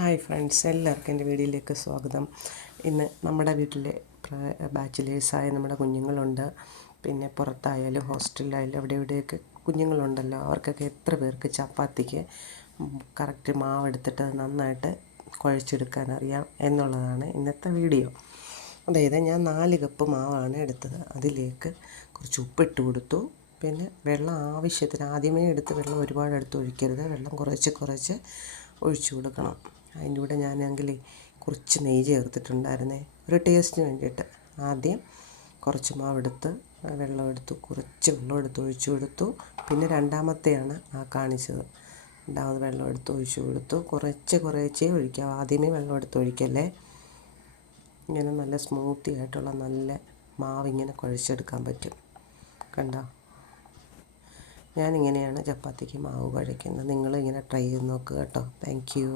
Hi friends, എല്ലാവർക്കും എൻ്റെ വീഡിയോയിലേക്ക് സ്വാഗതം. ഇന്ന് നമ്മുടെ വീട്ടിൽ ബാച്ചിലേഴ്സായ നമ്മുടെ കുഞ്ഞുങ്ങളുണ്ട്. പിന്നെ പുറത്തായാലും ഹോസ്റ്റലിലായാലും അവിടെ ഇവിടെയൊക്കെ കുഞ്ഞുങ്ങളുണ്ടല്ലോ. അവർക്കൊക്കെ എത്ര പേർക്ക് ചപ്പാത്തിക്ക് കറക്റ്റ് മാവ് എടുത്തിട്ട് നന്നായിട്ട് കുഴച്ചെടുക്കാൻ അറിയാം എന്നുള്ളതാണ് ഇന്നത്തെ വീഡിയോ. അതായത് ഞാൻ 4 കപ്പ് മാവാണ് എടുത്തത്. അതിലേക്ക് കുറച്ച് ഉപ്പിട്ട് കൊടുത്തു. പിന്നെ വെള്ളം ആവശ്യത്തിന്, ആദ്യമേ എടുത്ത് വെള്ളം ഒരുപാട് എടുത്ത് ഒഴിക്കരുത്. വെള്ളം കുറച്ച് കുറച്ച് ഒഴിച്ചു കൊടുക്കണം. അതിൻ്റെ കൂടെ ഞാനാണെങ്കിൽ കുറച്ച് നെയ്യ് ചേർത്തിട്ടുണ്ടായിരുന്നേ, ഒരു ടേസ്റ്റിന് വേണ്ടിയിട്ട്. ആദ്യം കുറച്ച് മാവെടുത്ത് വെള്ളം എടുത്തു, കുറച്ച് വെള്ളം എടുത്ത് ഒഴിച്ചു കൊടുത്തു. പിന്നെ രണ്ടാമത്തെയാണ് കാണിച്ചത്. രണ്ടാമത് വെള്ളം എടുത്ത് ഒഴിച്ചു കൊടുത്തു. കുറച്ചേ ഒഴിക്കാം, ആദ്യമേ വെള്ളം എടുത്ത് ഒഴിക്കല്ലേ. ഇങ്ങനെ നല്ല സ്മൂത്തി ആയിട്ടുള്ള നല്ല മാവ് ഇങ്ങനെ കുഴച്ചെടുക്കാൻ പറ്റും. കണ്ടോ? ഞാനിങ്ങനെയാണ് ചപ്പാത്തിക്ക് മാവ് കുഴയ്ക്കുന്നത്. നിങ്ങളിങ്ങനെ ട്രൈ ചെയ്ത് നോക്കുക കേട്ടോ. Thank you.